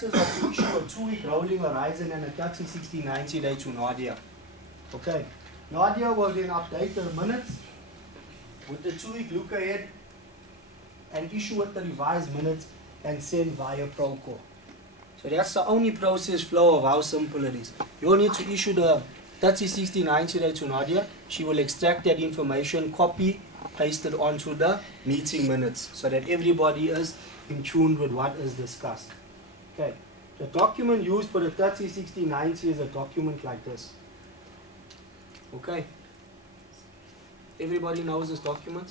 contractors are to issue a 2-week rolling horizon and a 30, 60, 90 day to Nadia. Okay, Nadia will then update the minutes with the 2-week look ahead and issue with the revised minutes and send via Procore. So that's the only process flow of how simple it is. You'll need to issue the 30, 60, 90 day to Nadia. She will extract that information, copy, paste it onto the meeting minutes so that everybody is in tune with what is discussed. Okay. The document used for the 30, 60, 90 is a document like this. Okay. Everybody knows this document?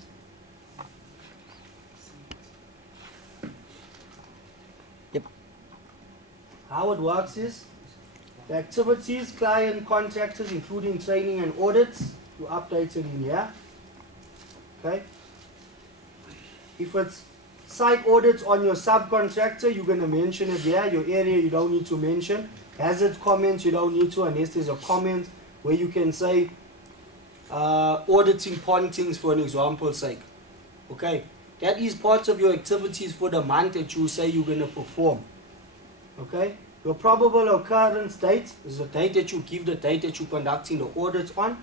Yep. How it works is the activities, client, contractors, including training and audits, you update it in here. Okay. If it's site audits on your subcontractor, you're going to mention it here. Your area you don't need to mention. Hazard comments you don't need to unless there's a comment where you can say auditing pointings for an example's sake. Okay, that is part of your activities for the month that you say you're going to perform. Okay, your probable occurrence date is the date that you give the date that you're conducting the audits on.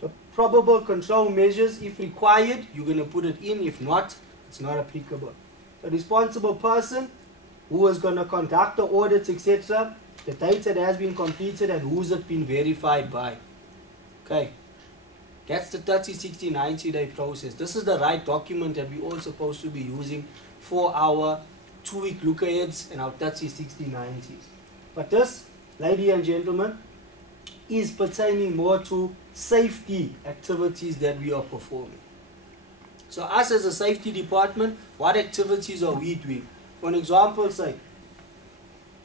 The probable control measures, if required, you're going to put it in. If not, it's not applicable. The responsible person who is going to conduct the audits, etc., the date that has been completed and who's it been verified by. Okay, that's the 30, 60, 90 day process. This is the right document that we're all supposed to be using for our 2-week look aheads and our 30, 60, 90s. But this, ladies and gentlemen, is pertaining more to safety activities that we are performing. So us as a safety department, what activities are we doing? For an example's sake,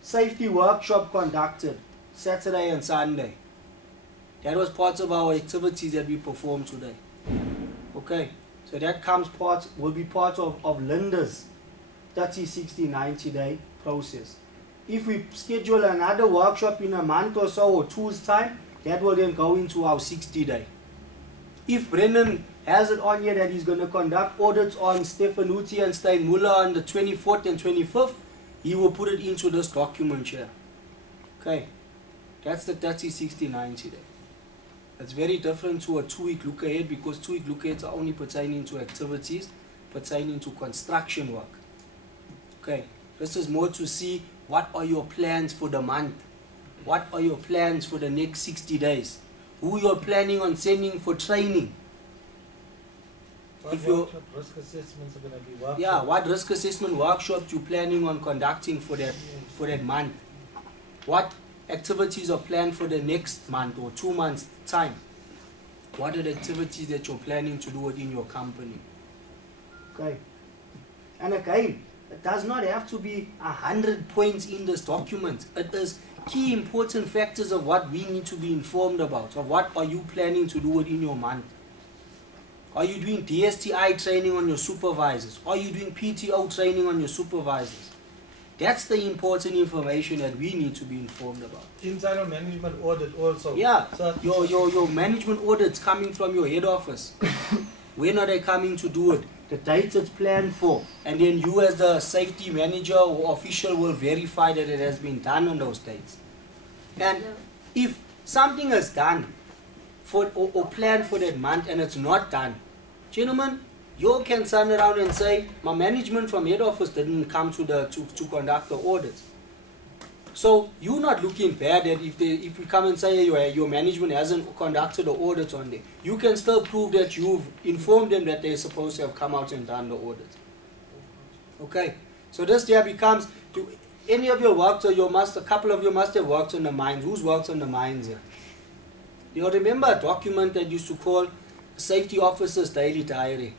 safety workshop conducted Saturday and Sunday. That was part of our activities that we performed today. Okay, so that will be part of Linde's 30, 60, 90 day process. If we schedule another workshop in a month or so or 2's time, that will then go into our 60 day. If Brennan has it on here that he's going to conduct audits on Stefanuti and Steinmuller on the 24th and 25th, he will put it into this document here. Okay, that's the 30, 60, 90 day. It's very different to a 2-week look ahead because 2-week look aheads are only pertaining to activities pertaining to construction work. Okay, this is more to see what are your plans for the month, what are your plans for the next 60 days, who you're planning on sending for training. If you risk assessments are going to be workshops. Yeah, what risk assessment workshops you're planning on conducting for that month? What activities are planned for the next month or 2 months time? What are the activities that you're planning to do within your company? Okay. And again, it does not have to be 100 points in this document. It is key important factors of what we need to be informed about, of what are you planning to do within your month. Are you doing DSTI training on your supervisors? Are you doing PTO training on your supervisors? That's the important information that we need to be informed about. Internal management audit also. Yeah, so your management audits coming from your head office. When are they coming to do it? The dates it's planned for. And then you as the safety manager or official will verify that it has been done on those dates. And if something is done or planned for that month and it's not done, gentlemen, you can turn around and say, my management from head office didn't come to conduct the audits. So you're not looking bad at if we come and say your management hasn't conducted the audits on there. You can still prove that you've informed them that they're supposed to have come out and done the audit. Okay, so this there becomes, do any of you worked, or a couple of you must have worked on the mines. Who's worked on the mines here? You remember a document that used to call Safety Officer's Daily Diary?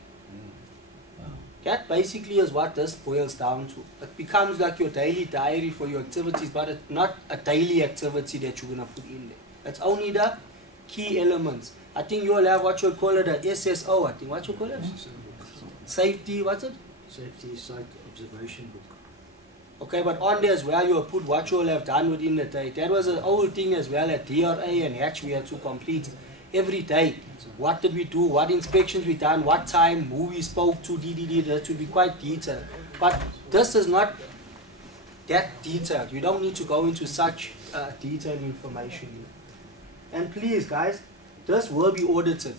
That basically is what this boils down to. It becomes like your daily diary for your activities, but it's not a daily activity that you're going to put in there. It's only the key elements. I think you'll have what you'll call it a SSO, I think. What you call it? Safety, what's it? Safety Site Observation Book. Okay, but on there as well, you'll put what you'll have done within the day. That was an old thing as well at DRA and Hatch we had to complete every day. What did we do? What inspections we done? What time? Who we spoke to? That would be quite detailed. But this is not that detailed. You don't need to go into such detailed information. And please, guys, this will be audited.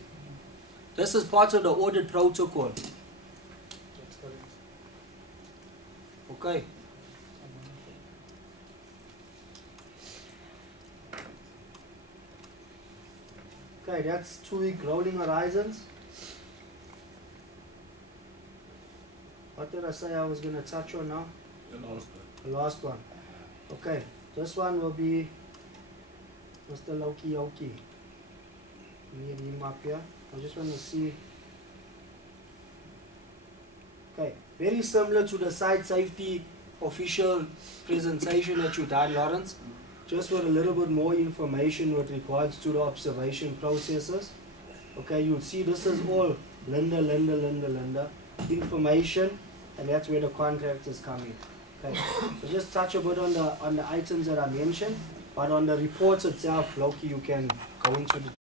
This is part of the audit protocol. That's correct. Okay. Okay, that's 2-week rolling horizons. What did I say I was going to touch on now? The last one. Okay, this one will be Mr. Loki Yoki. Need him up here. I just want to see. Okay, very similar to the site safety official presentation that you done, Lawrence. Just with a little bit more information with regards to the observation processes. Okay, you'll see this is all Linde information, and that's where the contractors come in. Okay, so just touch a bit on the items that I mentioned, but on the reports itself, Loki, you can go into the